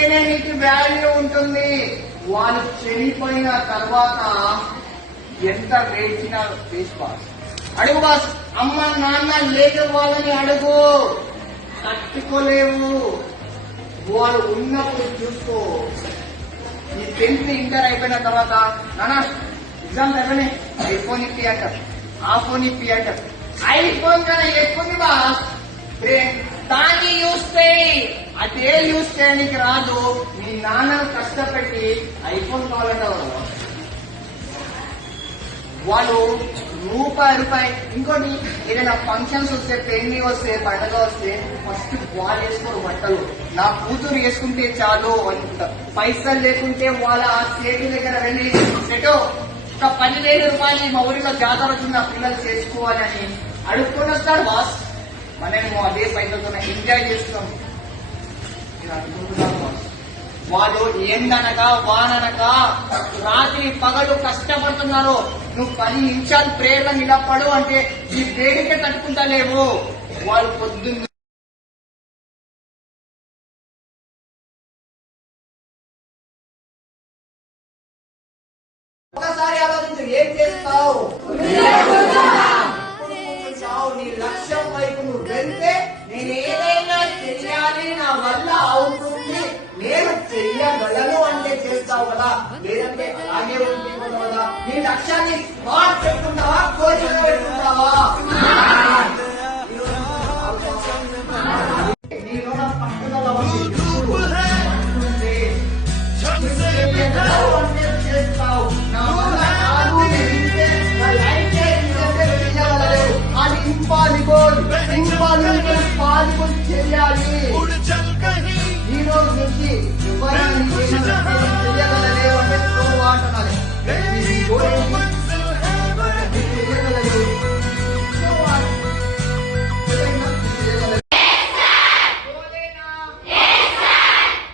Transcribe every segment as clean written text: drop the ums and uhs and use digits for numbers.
ఉంటేనే నీకు వాల్యూ ఉంటుంది. వాళ్ళు చనిపోయిన తర్వాత ఎంత వేచినా వేస్ట్ బాస్. అడుగు బాస్, అమ్మ నాన్న లేదు వాళ్ళని అడుగు, తట్టుకోలేవు. వాళ్ళు ఉన్నప్పుడు చూసుకో. ఈ 10th ఇంటర్ అయిపోయిన తర్వాత నాన్న ఎగ్జామ్స్ అయిపోయినాయి, ఐఫోన్ ఇప్పి అంటారు, ఆ ఫోన్ ఇప్పి అంటారు. ఐఫోన్ కన్నా ఎక్కువ బాస్, దాన్ని యూజ్ చేయి. అదే యూజ్ చేయడానికి రాదు, మీ నాన్నను కష్టపెట్టి ఐఫోన్ కావాలంటారు వాళ్ళు. రూపాయి ఇంకోటి ఏదైనా ఫంక్షన్స్ వస్తే, పెళ్లి వస్తే, పండుగ వస్తే ఫస్ట్ వాళ్ళు వేసుకోరు బట్టలు. నా కూతురు వేసుకుంటే చాలు అనుకుంటా. పైసలు లేకుంటే వాళ్ళ ఆ సేటు దగ్గర వెళ్ళి సెటో ఒక 10,000 రూపాయలు మా ఊరిలో జాతర వచ్చిన పిల్లలు చేసుకోవాలి అని అడుక్కొని వస్తాడు బాస్. మనము అదే పైసలతో ఎంజాయ్ చేస్తాం. వాళ్ళు ఎండనక వాననక రాత్రి పగలు కష్టపడుతున్నారు. నువ్వు 10 నిమిషాలు ప్రేరణ నిలబడు అంటే ఈ వేడికే తట్టుకుంటలేవు. వాళ్ళు పొద్దున్న ఒకసారి ఆలోచించు, ఏం చేస్తావు? నీ లక్ష్యం వైపు నువ్వు వెళ్తే నేను ఏదైనా చెయ్యాలి, నా వల్ల అవుతుంది, నేను చెయ్యగలను అంటే చేస్తావు కదా. లేదంటే అలాగే ఉంటుంది కదా. నీ లక్ష్యాన్ని స్మార్ట్ పెట్టుకుంటావా, కోరిక పెట్టుకుంటావా? నీలో పట్టుదల చేస్తావు. నా వల్ల కాదు, పాల్గొని చేయాలి. ఈ రోజు నుంచి చెయ్యగలలేవు అంటే వాటనాలి.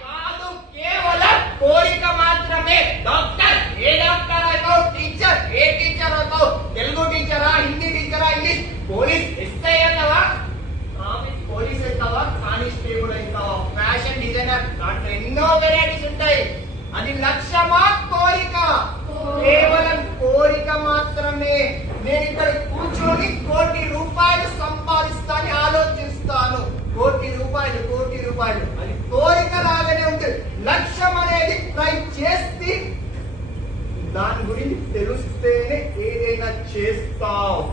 కాదు, కేవలం కోరిక మాత్రమే. డాక్టర్, ఏ డాక్టర్ అవుతావు? టీచర్, ఏ టీచర్ అవుతావు? తెలుగు టీచరా, హిందీ టీచరా, ఇంగ్లీష్, పోలీస్, ఎస్ఐ అవుతావా, పోలీస్ అవుతావా, కానిస్టేబుల్ అవుతావా, ఫ్యాషన్ డిజైనర్, దాంట్లో ఎన్నో వెరైటీస్ ఉంటాయి. అది లక్ష్యమా, కోరిక? కేవలం కోరిక మాత్రమే. నేను ఇక్కడ కూర్చొని 1 కోటి రూపాయలు సంపాదిస్తానని ఆలోచిస్తాను. 1 కోటి రూపాయలు అది కోరిక లాగానే ఉంటుంది. లక్ష్యం అనేది ట్రై చేస్తే, దాని గురించి తెలుస్తేనే ఏదైనా చేస్తావు.